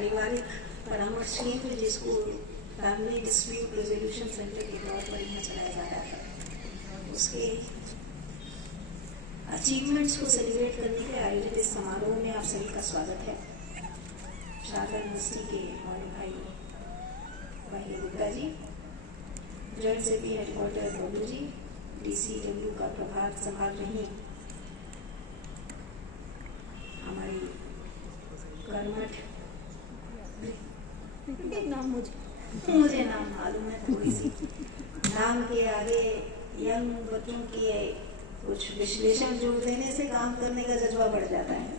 पारिवारिक परामर्श केंद्र जिसको फैमिली डिस्प्यूट रेजोल्यूशन सेंटर के तौर पर यहाँ चलाया जा रहा है, उसके अचीवमेंट्स को सेलिब्रेट करने के लिए आयोजित इस समारोह में आप सभी का स्वागत है। शारदा यूनिवर्सिटी के हमारे भाई भाई Gupta ji, joint secretary headquarter Bablu ji, DCW का प्रभार संभाल रही हमारी कर्मठ, नाम मुझे नाम मालूम है, थोड़ी सी नाम के आगे यंग बच्चों के कुछ विश्लेषण जोड़ देने से काम करने का जज्बा बढ़ जाता है।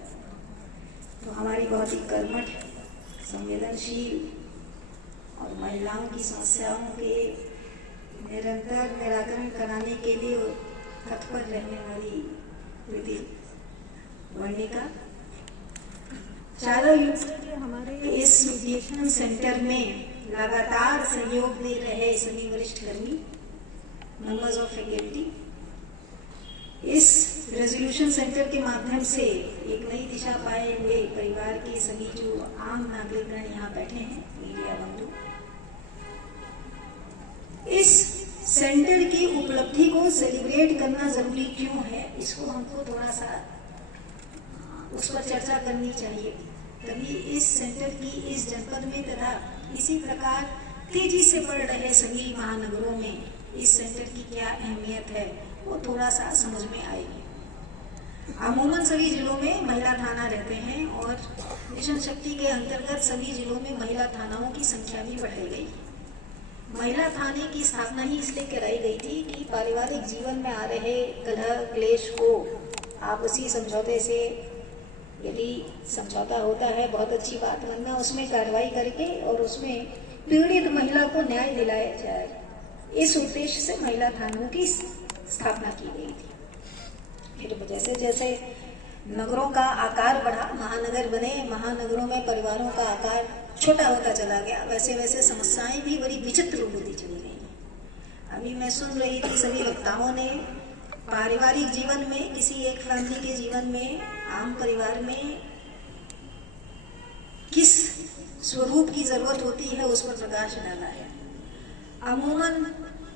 तो हमारी बहुत ही कर्मठ, संवेदनशील और महिलाओं की समस्याओं के निरंतर निराकरण कराने के लिए तत्पर रहने वाली कृति वर्णिका, शारदा यूनिवर्सिटी के हमारे इस मीडिएशन सेंटर में लगातार सहयोग दे रहे सभी वरिष्ठ कर्मी, मेंबर्स ऑफ फैकल्टी, इस रेजोल्यूशन सेंटर के माध्यम से एक नई दिशा पाए हुए परिवार के सभी जो आम नागरिकगण यहाँ बैठे हैं, मीडिया बंधु, इस सेंटर की उपलब्धि को सेलिब्रेट करना जरूरी क्यों है, इसको हमको थोड़ा सा उस पर चर्चा करनी चाहिए। तभी इस सेंटर की इस जनपद में तथा इसी प्रकार तेजी से बढ़ रहे सभी महानगरों में इस सेंटर की क्या अहमियत है वो थोड़ा सा समझ में आएगी। अमूमन सभी जिलों में महिला थाना रहते हैं और मिशन शक्ति के अंतर्गत सभी जिलों में महिला थानाओं की संख्या भी बढ़ाई गई। महिला थाने की स्थापना ही इसलिए कराई गई थी कि पारिवारिक जीवन में आ रहे कलह क्लेश को आपसी समझौते से, यदि समझौता होता है बहुत अच्छी बात, वरना उसमें कार्रवाई करके और उसमें पीड़ित महिला को न्याय दिलाया जाए, इस उद्देश्य से महिला थानों की स्थापना की गई थी। फिर जैसे जैसे नगरों का आकार बढ़ा, महानगर बने, महानगरों में परिवारों का आकार छोटा होता चला गया, वैसे वैसे समस्याएं भी बड़ी विचित्र होती चली गई। अभी मैं सुन रही थी सभी वक्ताओं ने पारिवारिक जीवन में, किसी एक फैमिली के जीवन में, आम परिवार में किस स्वरूप की जरूरत होती है उस पर प्रकाश डाला है। अमूमन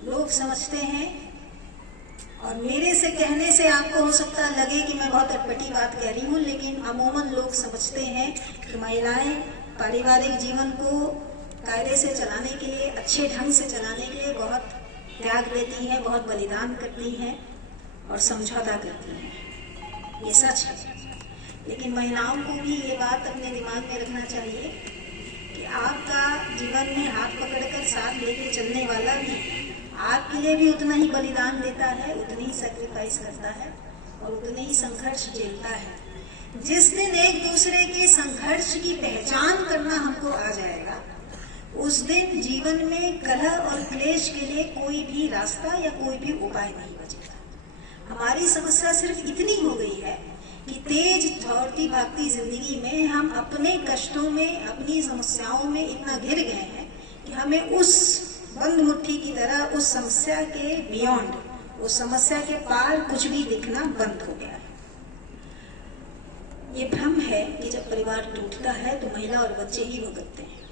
लोग समझते हैं, और मेरे से कहने से आपको हो सकता लगे कि मैं बहुत अटपटी बात कह रही हूँ, लेकिन अमूमन लोग समझते हैं कि महिलाएं पारिवारिक जीवन को कायदे से चलाने के लिए, अच्छे ढंग से चलाने के लिए बहुत त्याग देती हैं, बहुत बलिदान करती हैं और समझौता करती हैं। ये सच है, लेकिन महिलाओं को भी ये बात अपने दिमाग में रखना चाहिए कि आपका जीवन में हाथ पकड़कर साथ लेके चलने वाला भी आपके लिए भी उतना ही बलिदान देता है, उतनी ही सैक्रिफाइस करता है और उतने ही संघर्ष झेलता है। जिस दिन एक दूसरे के संघर्ष की पहचान करना हमको आ जाएगा, उस दिन जीवन में कलह और क्लेश के लिए कोई भी रास्ता या कोई भी उपाय नहीं बचेगा। हमारी समस्या सिर्फ इतनी हो गई है कि तेज दौड़ती भागती जिंदगी में हम अपने कष्टों में, अपनी समस्याओं में इतना घिर गए हैं कि हमें उस बंद मुट्ठी की तरह उस समस्या के बियॉन्ड, उस समस्या के पार कुछ भी दिखना बंद हो गया है। ये भ्रम है कि जब परिवार टूटता है तो महिला और बच्चे ही भुगतते हैं,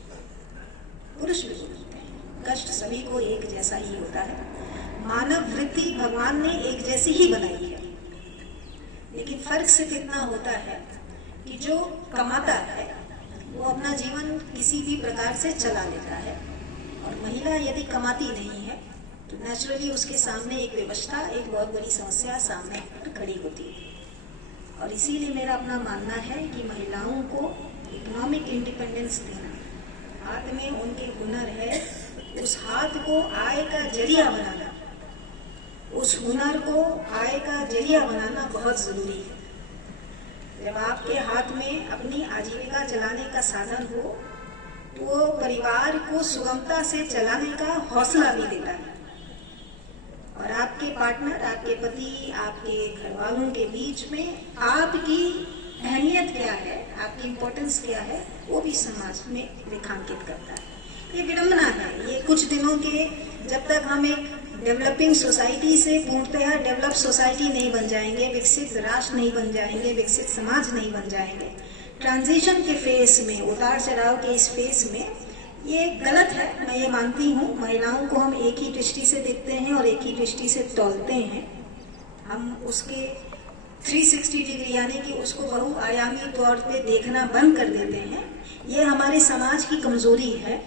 पुरुष भी भुगतते हैं। कष्ट सभी को एक जैसा ही होता है। मानव वृत्ति भगवान ने एक जैसी ही बनाई है, लेकिन फर्क सिर्फ इतना होता है कि जो कमाता है वो अपना जीवन किसी भी प्रकार से चला लेता है, और महिला यदि कमाती नहीं है तो नेचुरली उसके सामने एक विवशता, एक बहुत बड़ी समस्या सामने खड़ी होती है। और इसीलिए मेरा अपना मानना है कि महिलाओं को इकोनॉमिक इंडिपेंडेंस देना, हाथ में उनके हुनर है, उस हाथ को आय का जरिया बनाना, उस हुनर को आय का जरिया बनाना बहुत जरूरी है। जब आपके हाथ में अपनी आजीविका चलाने का साधन हो तो वो परिवार को सुगमता से चलाने का हौसला भी देता है, और आपके पार्टनर, आपके पति, आपके घर वालों के बीच में आपकी अहमियत क्या है, आपकी इम्पोर्टेंस क्या है, वो भी समाज में रेखांकित करता है। ये विडंबना है। ये कुछ दिनों के, जब तक हम एक डेवलपिंग सोसाइटी से पूर्णतः डेवलप सोसाइटी नहीं बन जाएंगे, विकसित राष्ट्र नहीं बन जाएंगे, विकसित समाज नहीं बन जाएंगे, ट्रांजिशन के फेस में, उतार चढ़ाव के इस फेस में ये गलत है, मैं ये मानती हूँ। महिलाओं को हम एक ही दृष्टि से देखते हैं और एक ही दृष्टि से तौलते हैं। हम उसके 360 डिग्री यानी कि उसको बहुआयामी तौर पे देखना बंद कर देते हैं। ये हमारे समाज की कमजोरी है।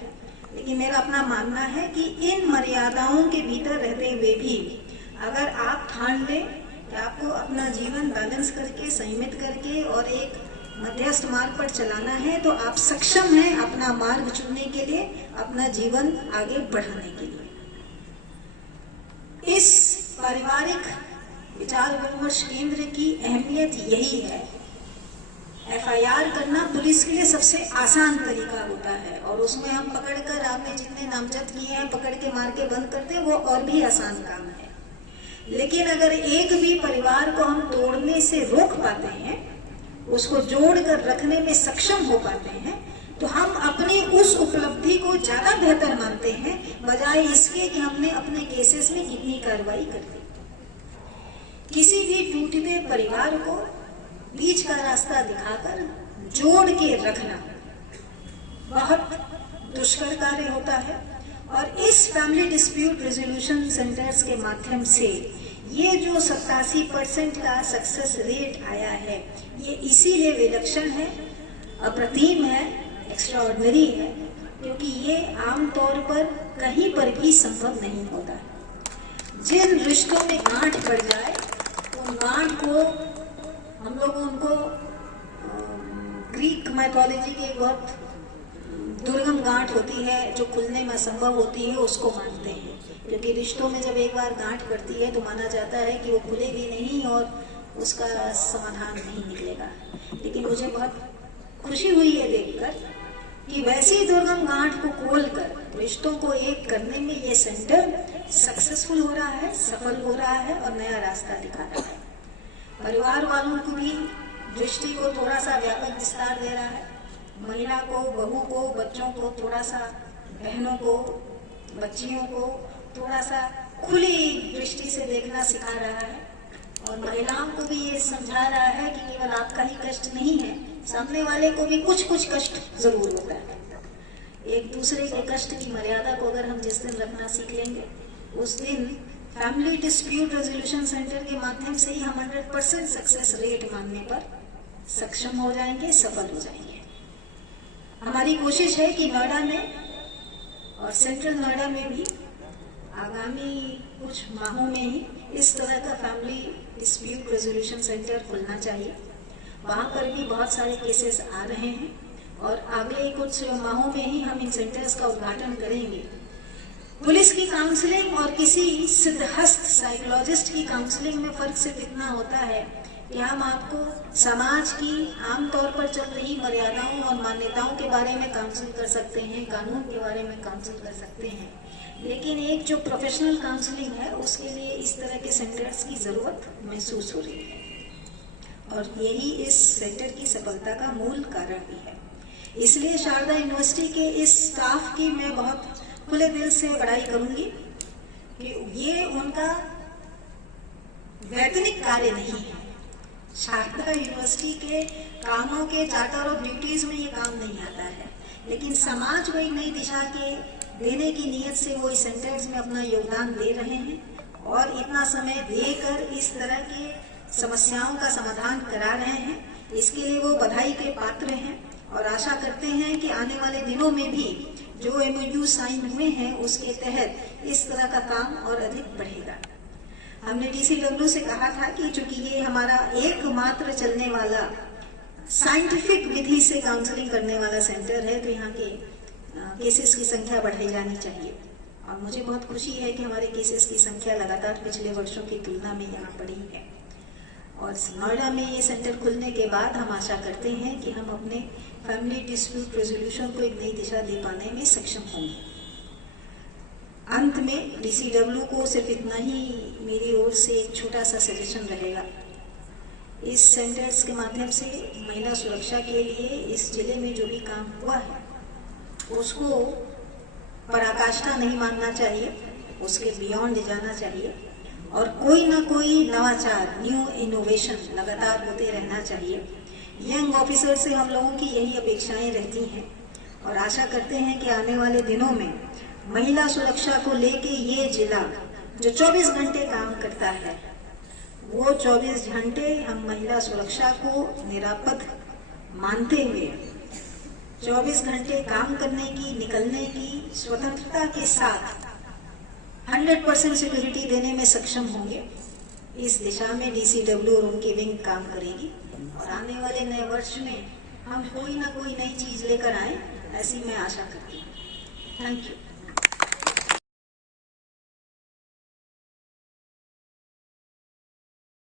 लेकिन मेरा अपना मानना है कि इन मर्यादाओं के भीतर रहते हुए भी अगर आप ठान लें कि आपको अपना जीवन बैलेंस करके, संयमित करके और एक मध्यस्थ मार्ग पर चलाना है, तो आप सक्षम हैं अपना मार्ग चुनने के लिए, अपना जीवन आगे बढ़ाने के लिए। इस पारिवारिक विचार विमर्श केंद्र की अहमियत यही है। FIR करना पुलिस के लिए सबसे आसान तरीका होता है और उसमें हम पकड़कर, आपने जितने नामजद किए हैं, पकड़ के मार के बंद कर दे, वो और भी आसान काम है। लेकिन अगर एक भी परिवार को हम तोड़ने से रोक पाते हैं, उसको जोड़ कर रखने में सक्षम हो पाते हैं, तो हम अपनी उस उपलब्धि को ज्यादा बेहतर मानते हैं बजाय इसके कि हमने अपने केसेस में कितनी कार्रवाई कर दी। किसी भी टूटते परिवार को बीच का रास्ता दिखाकर जोड़ के रखना बहुत दुष्कर कार्य होता है। और इस फैमिली डिस्प्यूट रेजोल्यूशन सेंटर्स के माध्यम से ये जो 87% का सक्सेस रेट आया है, ये इसीलिए विलक्षण है, अप्रतिम है, एक्स्ट्राऑर्डिनरी है, क्योंकि ये आमतौर पर कहीं पर भी संभव नहीं होता। जिन रिश्तों में गांठ पड़ जाए, उन गांठ को हम लोग उनको ग्रीक माइथोलॉजी की एक बहुत दुर्गम गांठ होती है जो खुलने में असंभव होती है, उसको मानते हैं। क्योंकि रिश्तों में जब एक बार गांठ पड़ती है तो माना जाता है कि वो खुलेगी नहीं और उसका समाधान नहीं निकलेगा। लेकिन मुझे बहुत खुशी हुई है देखकर कि वैसी दुर्गम गांठ को खोलकर रिश्तों को एक करने में ये सेंटर सक्सेसफुल हो रहा है, सफल हो रहा है और नया रास्ता दिखा रहा है। परिवार वालों को भी दृष्टि को थोड़ा सा व्यापक विस्तार दे रहा है। महिला को, बहू को, बच्चों को थोड़ा सा, बहनों को, बच्चियों को थोड़ा सा खुली दृष्टि से देखना सिखा रहा है। और महिलाओं को भी ये समझा रहा है कि केवल आपका ही कष्ट नहीं है, सामने वाले को भी कुछ कुछ कष्ट जरूर होता है। एक दूसरे के कष्ट की मर्यादा को अगर हम जिस दिन रखना सीख लेंगे, उस दिन फैमिली डिस्प्यूट रेजोल्यूशन सेंटर के माध्यम से ही हम 100% सक्सेस रेट मानने पर सक्षम हो जाएंगे, सफल हो जाएंगे। हमारी कोशिश है कि नोएडा में और सेंट्रल नोएडा में भी आगामी कुछ माहों में ही इस तरह का फैमिली डिस्प्यूट रेजोल्यूशन सेंटर खुलना चाहिए। वहाँ पर भी बहुत सारे केसेस आ रहे हैं और अगले कुछ माहों में ही हम इन सेंटर्स का उद्घाटन करेंगे। पुलिस की काउंसलिंग और किसी सिद्धहस्त साइकोलॉजिस्ट की काउंसलिंग में फर्क सिर्फ इतना होता है कि हम आपको समाज की आमतौर पर चल रही मर्यादाओं और मान्यताओं के बारे में काउंसिल कर सकते हैं, कानून के बारे में काउंसिल कर सकते हैं। लेकिन एक जो प्रोफेशनल काउंसलिंग है, उसके लिए इस तरह के सेंटर्स की जरूरत महसूस हो रही है और यही इस सेंटर की सफलता का मूल कारण भी है। इसलिए शारदा यूनिवर्सिटी के इस स्टाफ की मैं बहुत खुले दिल से बड़ाई करूंगी कि ये उनका वैतनिक कार्य नहीं है। शारदा यूनिवर्सिटी के कामों के चार्टर ऑफ ड्यूटीज में ये काम नहीं आता है, लेकिन समाज को एक नई दिशा के देने की नीयत से वो इस सेंटर्स में अपना योगदान दे रहे हैं और इतना समय देकर इस तरह के समस्याओं का समाधान करा रहे हैं। इसके लिए वो बधाई के पात्र हैं और आशा करते हैं कि आने वाले दिनों में भी जो MOU साइन हुए हैं उसके तहत इस तरह का काम और अधिक बढ़ेगा। हमने DCW से कहा था कि चूंकि ये हमारा एकमात्र चलने वाला साइंटिफिक विधि से काउंसलिंग करने वाला सेंटर है, तो यहाँ के केसेस की संख्या बढ़ाई जानी चाहिए। और मुझे बहुत खुशी है कि हमारे केसेस की संख्या लगातार पिछले वर्षों की तुलना में यहाँ बढ़ी है। और नोएडा में ये सेंटर खुलने के बाद हम आशा करते हैं कि हम अपने फैमिली डिस्प्यूट रेजोल्यूशन को एक नई दिशा दे पाने में सक्षम होंगे। अंत में DCW को सिर्फ इतना ही मेरी ओर से एक छोटा सा सजेशन रहेगा। इस सेंटर्स के माध्यम से महिला सुरक्षा के लिए इस जिले में जो भी काम हुआ है उसको पराकाष्ठा नहीं मानना चाहिए, उसके बियॉन्ड जाना चाहिए और कोई ना कोई नवाचार, न्यू इनोवेशन लगातार होते रहना चाहिए। यंग ऑफिसर से हम लोगों की यही अपेक्षाएं रहती हैं और आशा करते हैं कि आने वाले दिनों में महिला सुरक्षा को लेके ये जिला जो 24 घंटे काम करता है, वो 24 घंटे हम महिला सुरक्षा को निरापद मानते हुए 24 घंटे काम करने की, निकलने की स्वतंत्रता के साथ 100% सिक्योरिटी देने में सक्षम होंगे। इस दिशा में DCW और उनकी विंग काम करेगी और आने वाले नए वर्ष में हम कोई ना कोई नई चीज लेकर आए, ऐसी मैं आशा करती हूँ। Thank you.